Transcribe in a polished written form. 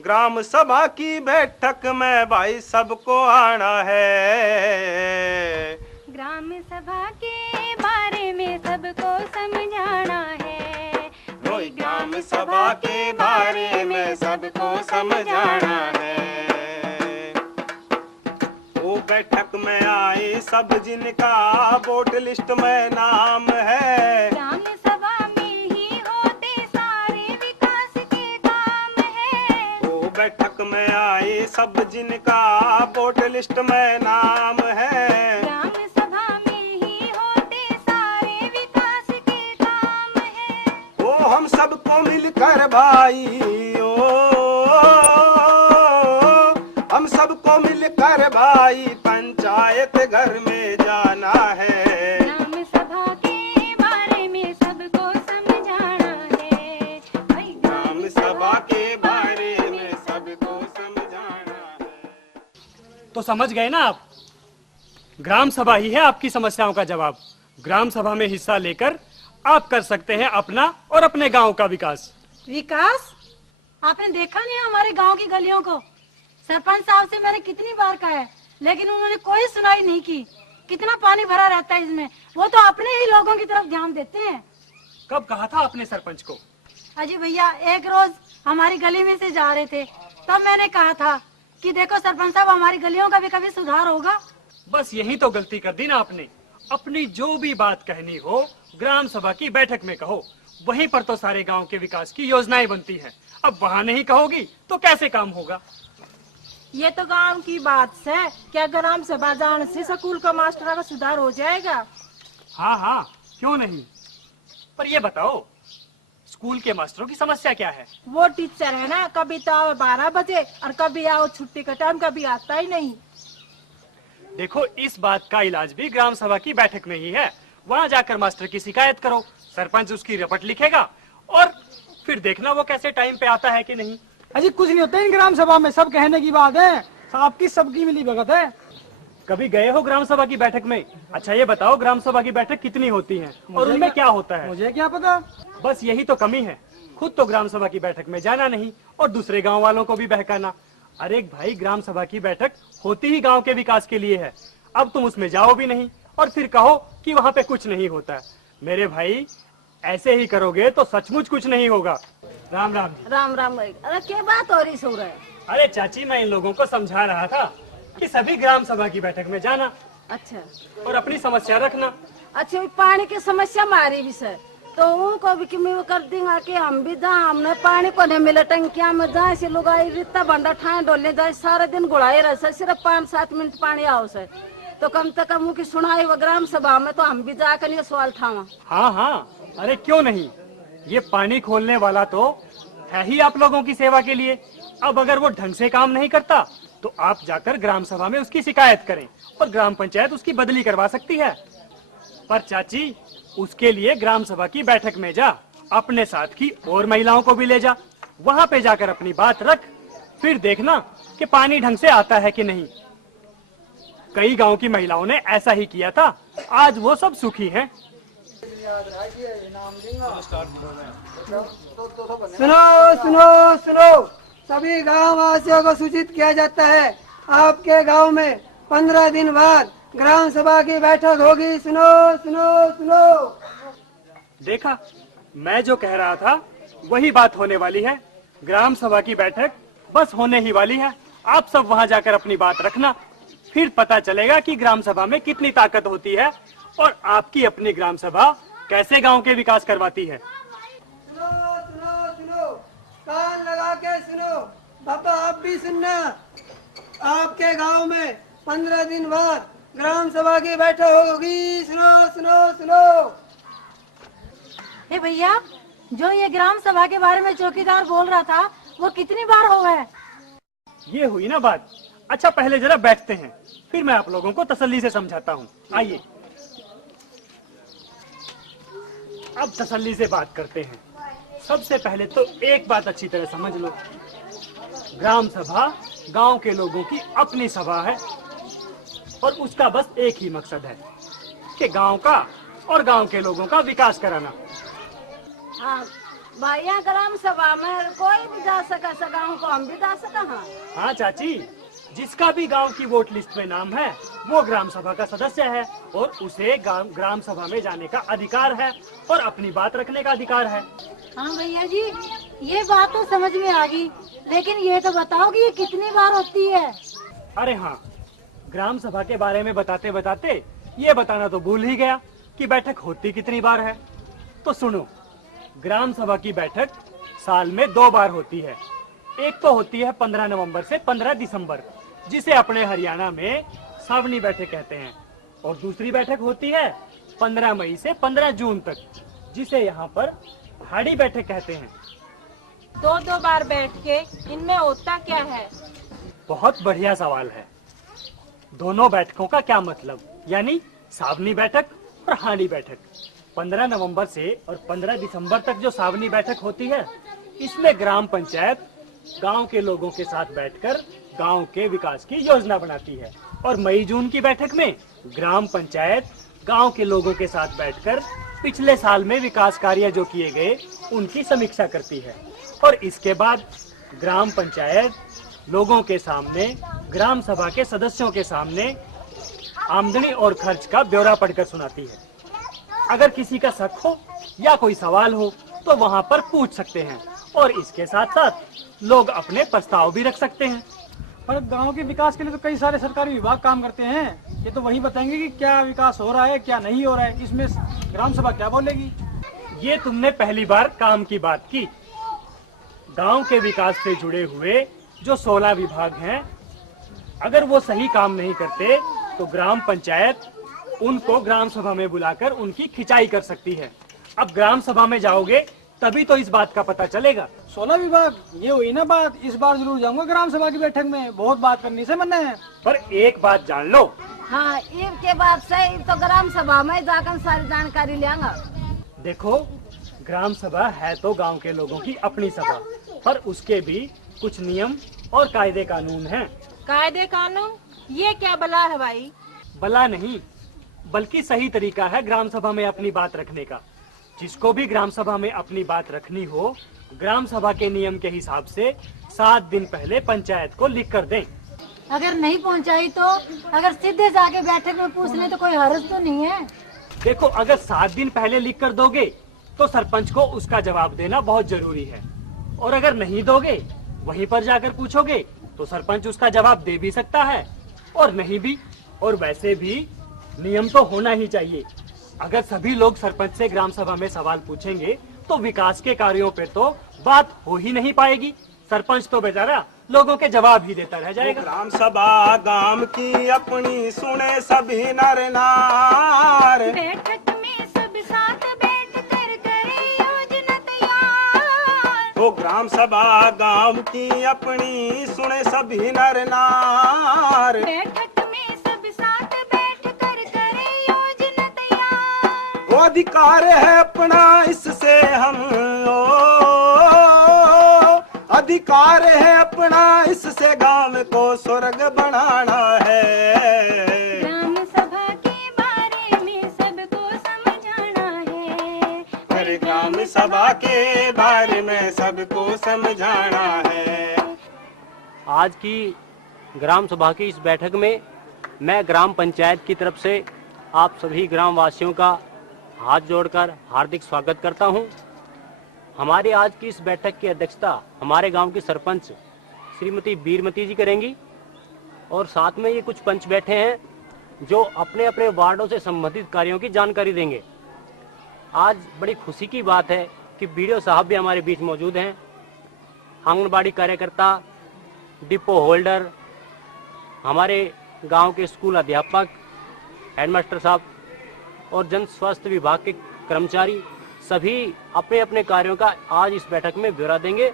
ग्राम सभा की बैठक में भाई सबको आना है। ग्राम सभा के बारे में सबको समझाना है। ग्राम सभा के बारे में सबको समझाना है। वो बैठक में आए सब जिनका वोट लिस्ट में नाम है। ग्राम सभा में ही होते सारे विकास के काम है। वो बैठक में आए सब जिनका वोट लिस्ट में नाम है। ग्राम सभा में ही होते सारे विकास के काम है। वो हम सबको मिलकर भाई हम सबको मिलकर भाई पंचायत घर में जाना है। ग्राम सभा के बारे में सबको समझाना है। ग्राम सभा के बारे में सबको समझाना है। तो समझ गए ना आप, ग्राम सभा ही है आपकी समस्याओं का जवाब। ग्राम सभा में हिस्सा लेकर आप कर सकते हैं अपना और अपने गांव का विकास। विकास? आपने देखा नहीं हमारे गांव की गलियों को? सरपंच साहब से मैंने कितनी बार कहा है, लेकिन उन्होंने कोई सुनाई नहीं की। कितना पानी भरा रहता है इसमें, वो तो अपने ही लोगों की तरफ ध्यान देते हैं। कब कहा था आपने सरपंच को? अजी भैया, एक रोज हमारी गली में से जा रहे थे, तब मैंने कहा था कि देखो सरपंच साहब, हमारी गलियों का भी कभी सुधार होगा। बस यही तो गलती कर दी ना आपने। अपनी जो भी बात कहनी हो ग्राम सभा की बैठक में कहो, वहीं पर तो सारे गांव के विकास की योजनाएं बनती हैं। अब वहाँ नहीं कहोगी तो कैसे काम होगा? ये तो गांव की बात है। क्या ग्राम सभा जाने से स्कूल का मास्टर का सुधार हो जाएगा? हाँ हाँ, क्यों नहीं। पर ये बताओ, स्कूल के मास्टरों की समस्या क्या है? वो टीचर है ना, कभी तो आओ 12 बजे और कभी आओ छुट्टी का टाइम, कभी आता ही नहीं। देखो, इस बात का इलाज भी ग्राम सभा की बैठक में ही है। वहाँ जाकर मास्टर की शिकायत करो, सरपंच उसकी रिपोर्ट लिखेगा और फिर देखना वो कैसे टाइम पे आता है कि नहीं। अजी कुछ नहीं होता इन ग्राम सभा में, सब कहने की बात है। आपकी सबकी मिली भगत है। कभी गए हो ग्राम सभा की बैठक में? अच्छा ये बताओ, ग्राम सभा की बैठक कितनी होती है और उनमें क्या होता है? मुझे क्या पता। बस यही तो कमी है, खुद तो ग्राम सभा की बैठक में जाना नहीं और दूसरे गांव वालों को भी बहकाना। अरे भाई, ग्राम सभा की बैठक होती ही गांव के विकास के लिए है। अब तुम उसमें जाओ भी नहीं और फिर कहो कि वहाँ पे कुछ नहीं होता है। मेरे भाई, ऐसे ही करोगे तो सचमुच कुछ नहीं होगा। राम राम। राम राम। अरे क्या बात हो रही सो रहा है? अरे चाची, मैं इन लोगों को समझा रहा था कि सभी ग्राम सभा की बैठक में जाना अच्छा और अपनी समस्या रखना। अच्छा, पानी की समस्या हमारी भी सर, तो उनको भी कि मैं कर देंगे कि हम भी जहाँ हमने पानी को नहीं मिले टंकिया में, जहाँ से लोग आई रित्ता बंडा ठाए डोलने जाए, सारा दिन गुड़ाए रहे सर, सिर्फ 5-7 मिनट पानी आओ सर, तो कम से कम की सुनाई वो ग्राम सभा में तो हम भी जाकर ये सवाल ठावा। हाँ हाँ, अरे क्यों नहीं, ये पानी खोलने वाला तो है ही आप लोगों की सेवा के लिए। अब अगर वो ढंग से काम नहीं करता तो आप जाकर ग्राम सभा में उसकी शिकायत करें और ग्राम पंचायत उसकी बदली करवा सकती है। पर चाची, उसके लिए ग्राम सभा की बैठक में जा, अपने साथ की और महिलाओं को भी ले जा, वहाँ पे जाकर अपनी बात रख, फिर देखना कि पानी ढंग से आता है कि नहीं। कई गांव की महिलाओं ने ऐसा ही किया था, आज वो सब सुखी हैं। सुनो सुनो सुनो, सभी गांव वासियों को सूचित किया जाता है, आपके गांव में 15 दिन बाद ग्राम सभा की बैठक होगी। सुनो सुनो सुनो। देखा, मैं जो कह रहा था वही बात होने वाली है। ग्राम सभा की बैठक बस होने ही वाली है। आप सब वहां जाकर अपनी बात रखना, फिर पता चलेगा कि ग्राम सभा में कितनी ताकत होती है और आपकी अपनी ग्राम सभा कैसे गांव के विकास करवाती है। सुनो सुनो सुनो, कान लगा के सुनो, पापा आप भी सुनना। आपके गांव में 15 दिन बाद ग्राम सभा की बैठक होगी। सुनो सुनो सुनो। ए भैया, जो ये ग्राम सभा के बारे में चौकीदार बोल रहा था, वो कितनी बार हो गए? ये हुई ना बात। अच्छा, पहले जरा बैठते हैं, फिर मैं आप लोगों को तसल्ली से समझाता हूँ। आइए, अब तसल्ली से बात करते हैं। सबसे पहले तो एक बात अच्छी तरह समझ लो, ग्राम सभा गांव के लोगों की अपनी सभा है और उसका बस एक ही मकसद है कि गांव का और गांव के लोगों का विकास कराना। हाँ, भाई यहाँ ग्राम सभा में कोई भी जा सका गाँव को हम भी जा सका। हाँ चाची, जिसका भी गांव की वोट लिस्ट में नाम है वो ग्राम सभा का सदस्य है और उसे ग्राम सभा में जाने का अधिकार है और अपनी बात रखने का अधिकार है। हाँ भैया जी, ये बात तो समझ में आ गई, लेकिन ये तो बताओ कि ये कितनी बार होती है? अरे हाँ, ग्राम सभा के बारे में बताते बताते ये बताना तो भूल ही गया कि बैठक होती कितनी बार है। तो सुनो, ग्राम सभा की बैठक साल में 2 बार होती है। एक तो होती है 15 नवंबर से 15 दिसंबर, जिसे अपने हरियाणा में सावनी बैठक कहते हैं, और दूसरी बैठक होती है 15 मई से 15 जून तक, जिसे यहाँ पर हाड़ी बैठक कहते हैं। 2 बार बैठ के इनमें होता क्या है? बहुत बढ़िया सवाल है। दोनों बैठकों का क्या मतलब, यानी सावनी बैठक और हाड़ी बैठक। 15 नवंबर से और 15 दिसंबर तक जो सावनी बैठक होती है, इसमें ग्राम पंचायत गांव के लोगों के साथ बैठकर गांव के विकास की योजना बनाती है, और मई जून की बैठक में ग्राम पंचायत गांव के लोगों के साथ बैठकर पिछले साल में विकास कार्य जो किए गए उनकी समीक्षा करती है। और इसके बाद ग्राम पंचायत लोगों के सामने, ग्राम सभा के सदस्यों के सामने आमदनी और खर्च का ब्यौरा पढ़कर सुनाती है। अगर किसी का शक हो या कोई सवाल हो तो वहाँ पर पूछ सकते हैं, और इसके साथ साथ लोग अपने प्रस्ताव भी रख सकते हैं। पर गांव के विकास के लिए तो कई सारे सरकारी विभाग काम करते हैं, ये तो वही बताएंगे कि क्या विकास हो रहा है क्या नहीं हो रहा है, इसमें ग्राम सभा क्या बोलेगी? ये तुमने पहली बार काम की बात की। गांव के विकास से जुड़े हुए जो 16 विभाग हैं, अगर वो सही काम नहीं करते तो ग्राम पंचायत उनको ग्राम सभा में बुलाकर उनकी खिंचाई कर सकती है। अब ग्राम सभा में जाओगे तभी तो इस बात का पता चलेगा। 16 विभाग, ये हुई ना बात। इस बार जरूर जाऊंगा ग्राम सभा की बैठक में, बहुत बात करने से मन है। पर एक बात जान लो, हाँ, ईब के बाद से तो ग्राम सभा में जाकर सारी जानकारी लेंगा। देखो, ग्राम सभा है तो गांव के लोगों की अपनी सभा, पर उसके भी कुछ नियम और कायदे कानून हैं। कायदे कानून? ये क्या बला है भाई? भला नहीं, बल्कि सही तरीका है ग्राम सभा में अपनी बात रखने का। जिसको भी ग्राम सभा में अपनी बात रखनी हो, ग्राम सभा के नियम के हिसाब से 7 दिन पहले पंचायत को लिख कर दें। अगर नहीं पहुंचाई तो अगर सीधे जाके बैठक में पूछ ले तो कोई हर्ज तो नहीं है? देखो, अगर 7 दिन पहले लिख कर दोगे तो सरपंच को उसका जवाब देना बहुत जरूरी है, और अगर नहीं दोगे, वहीं पर जाकर पूछोगे तो सरपंच उसका जवाब दे भी सकता है और नहीं भी। और वैसे भी नियम तो होना ही चाहिए। अगर सभी लोग सरपंच से ग्राम सभा में सवाल पूछेंगे तो विकास के कार्यों पे तो बात हो ही नहीं पाएगी। सरपंच तो बेचारा लोगों के जवाब ही देता रह जाएगा। ग्राम सभा गांव की अपनी सुने सभी नर नार। बैठक में सब साथ बैठ कर करे योजना तैयार। वो ग्राम सभा गांव की अपनी सुने सभी नर नार। बैठक में सब साथ बैठ कर करे योजना तैयार। वो अधिकार है अपना इससे हम अधिकार है अपना इससे गांव को स्वर्ग बनाना है। ग्राम सभा के बारे में सबको समझाना है। हर ग्राम सभा के बारे में सबको समझाना है। आज की ग्राम सभा की इस बैठक में मैं ग्राम पंचायत की तरफ से आप सभी ग्राम वासियों का हाथ जोड़कर हार्दिक स्वागत करता हूं। हमारी आज की इस बैठक की अध्यक्षता हमारे गांव की सरपंच श्रीमती बीरमती जी करेंगी, और साथ में ये कुछ पंच बैठे हैं जो अपने अपने वार्डों से संबंधित कार्यों की जानकारी देंगे। आज बड़ी खुशी की बात है कि बीडीओ साहब भी हमारे बीच मौजूद हैं। आंगनबाड़ी कार्यकर्ता, डिपो होल्डर, हमारे गांव के स्कूल अध्यापक, हेडमास्टर साहब और जन स्वास्थ्य विभाग के कर्मचारी सभी अपने अपने कार्यों का आज इस बैठक में ब्यौरा देंगे।